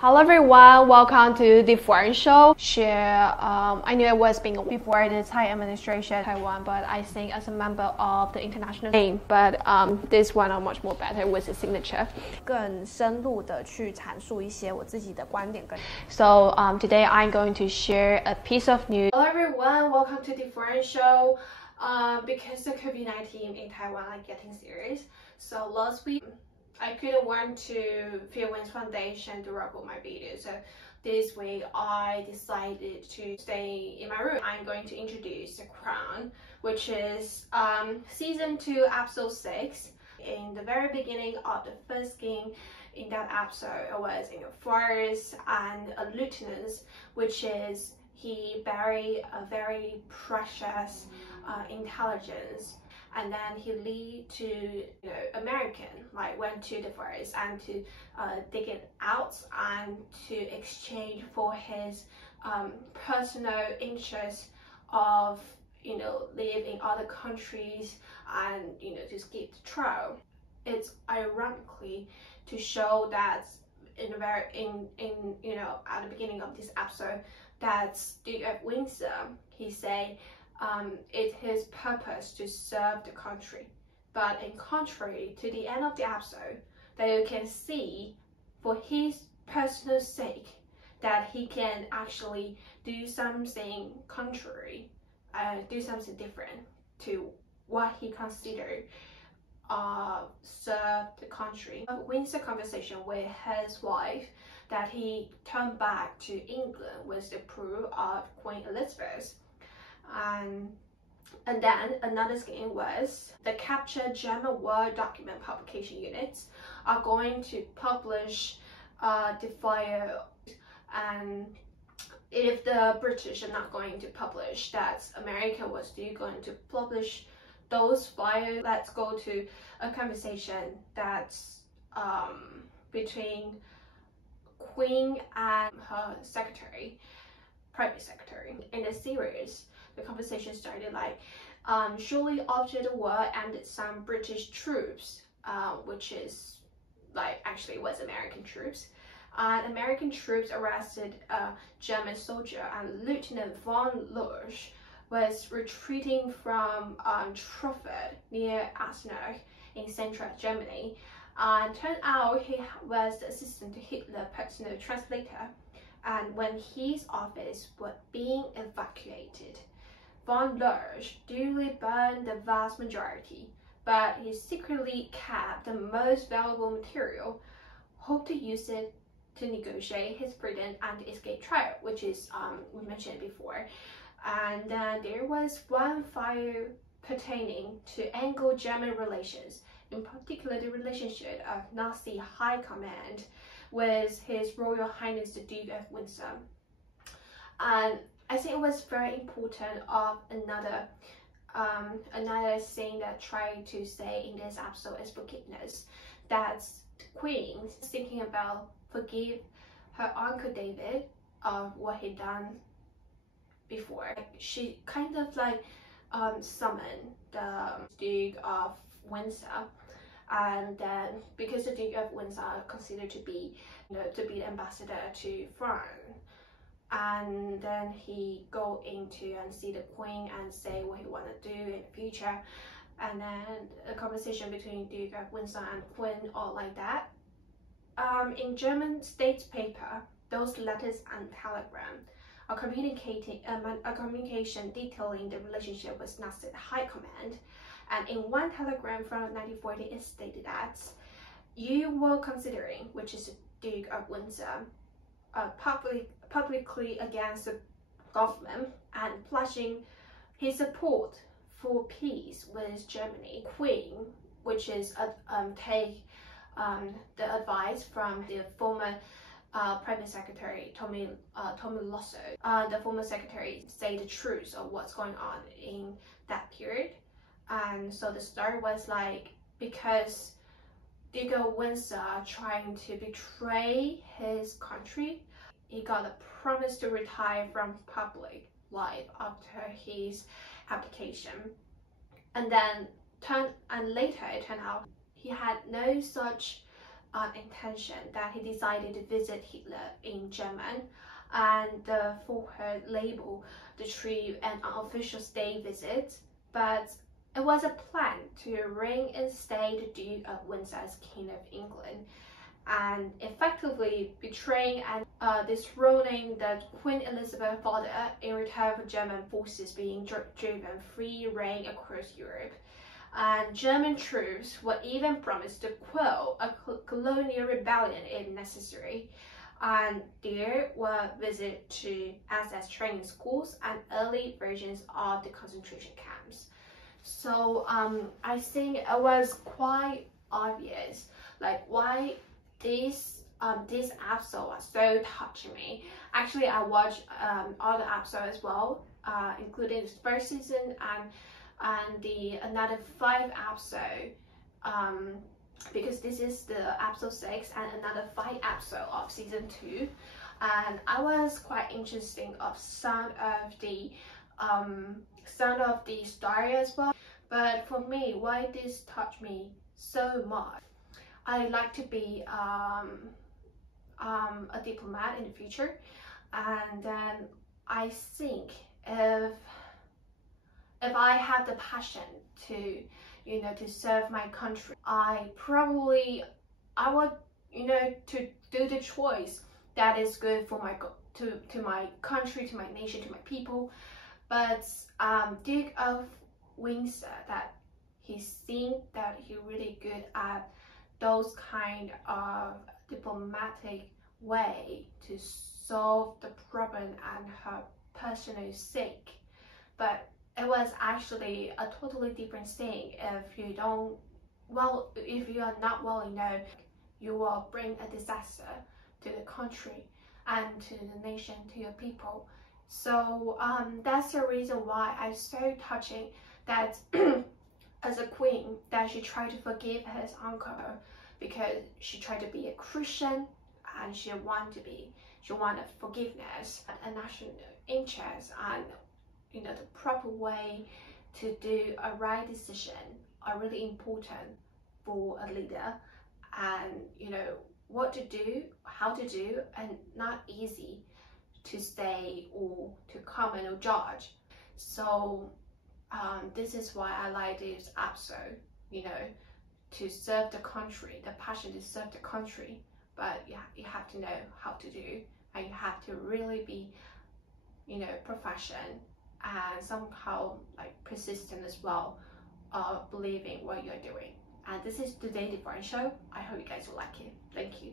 Hello everyone, welcome to the Foreign Show. I knew it was being before the Tsai administration Taiwan, but I think as a member of the international team, but this one are much more better with the signature. 更深入的去阐述一些我自己的观点跟。So today I'm going to share a piece of news. Hello everyone, welcome to the Foreign Show. Because the COVID-19 in Taiwan are getting serious, so last week I couldn't went to VIII's foundation to record my video, so this week I decided to stay in my room. I'm going to introduce The Crown, which is season 2 episode 6. In the very beginning of the first game in that episode, it was in a forest and a lieutenant, which is he buried a very precious intelligence, and then he lead to American, like went to the forest and to dig it out and to exchange for his personal interest of live in other countries and to skip the trial. It's ironically to show that at the beginning of this episode that Duke of Windsor, he say it's his purpose to serve the country, but in contrary to the end of the episode, that you can see for his personal sake that he can actually do something contrary, do something different to what he considered serve the country. Windsor conversation with his wife that he turned back to England with the approval of Queen Elizabeth. And then another scheme was the captured German Word document publication units are going to publish the file, and if the British are not going to publish, that America was still going to publish those files. Let's go to a conversation that's between Queen and her secretary, private secretary. In the series, the conversation started like, surely after the war ended, some British troops, which is like actually was American troops, American troops arrested a German soldier, and Lieutenant von Lorsch was retreating from Trafford near Eisenach in central Germany, and turned out he was the assistant to Hitler's personal translator. And when his office was being evacuated, von Lorsch duly burned the vast majority, but he secretly kept the most valuable material, hoped to use it to negotiate his freedom and escape trial, which is we mentioned before. And there was one file pertaining to Anglo-German relations, in particular the relationship of Nazi High Command with His Royal Highness the Duke of Windsor. And I think it was very important of another thing that I tried to say in this episode is forgiveness. That the Queen is thinking about forgive her Uncle David of what he done before. She kind of like summoned the Duke of Windsor, and then because the Duke of Windsor are considered to be the ambassador to France, and then he go into and see the Queen and say what he want to do in the future, and then a conversation between Duke of Windsor and Queen or like that. In German state paper, those letters and telegram are communication detailing the relationship with Nazi High Command. And in one telegram from 1940, it stated that you were considering, which is the Duke of Windsor, publicly against the government and pledging his support for peace with Germany. Queen, which is take the advice from the former private secretary Tommy Losso. The former secretary say the truth of what's going on in that period. And so the story was like, because Duke of Windsor trying to betray his country, he got a promise to retire from public life after his application. And then later it turned out he had no such intention that he decided to visit Hitler in Germany, and the forward label the trip an unofficial state visit, but it was a plan to reinstate the Duke of Windsor as King of England, and effectively betraying and dethroning the Queen Elizabeth father in return for German forces being driven free reign across Europe. And German troops were even promised to quell a colonial rebellion if necessary. And there were visits to SS training schools and early versions of the concentration camps. So I think it was quite obvious, like why this episode was so touching me. Actually, I watched all the episodes as well, including the first season and the another 5 episode, because this is the episode 6 and another 5 episode of season 2, and I was quite interested of some of the story as well. But for me, why this touched me so much, I like to be a diplomat in the future, and then I think if I have the passion to to serve my country, I would to do the choice that is good for my to my country, to my nation, to my people. But Duke of Windsor, that he seemed that he really good at those kind of diplomatic way to solve the problem and her personal sake. But it was actually a totally different thing if you are not well enough, you will bring a disaster to the country and to the nation, to your people. So that's the reason why I'm so touching that as a queen, that she tried to forgive his uncle, because she tried to be a Christian and she wanted forgiveness, a national interest, and the proper way to do a right decision are really important for a leader, and what to do, how to do, and not easy to say or to comment or judge. So this is why I like this episode, to serve the country, the passion to serve the country. But yeah, you have to know how to do, and you have to really be professional and somehow like persistent as well, believing what you're doing. And this is today the Foreign Show. I hope you guys will like it. Thank you.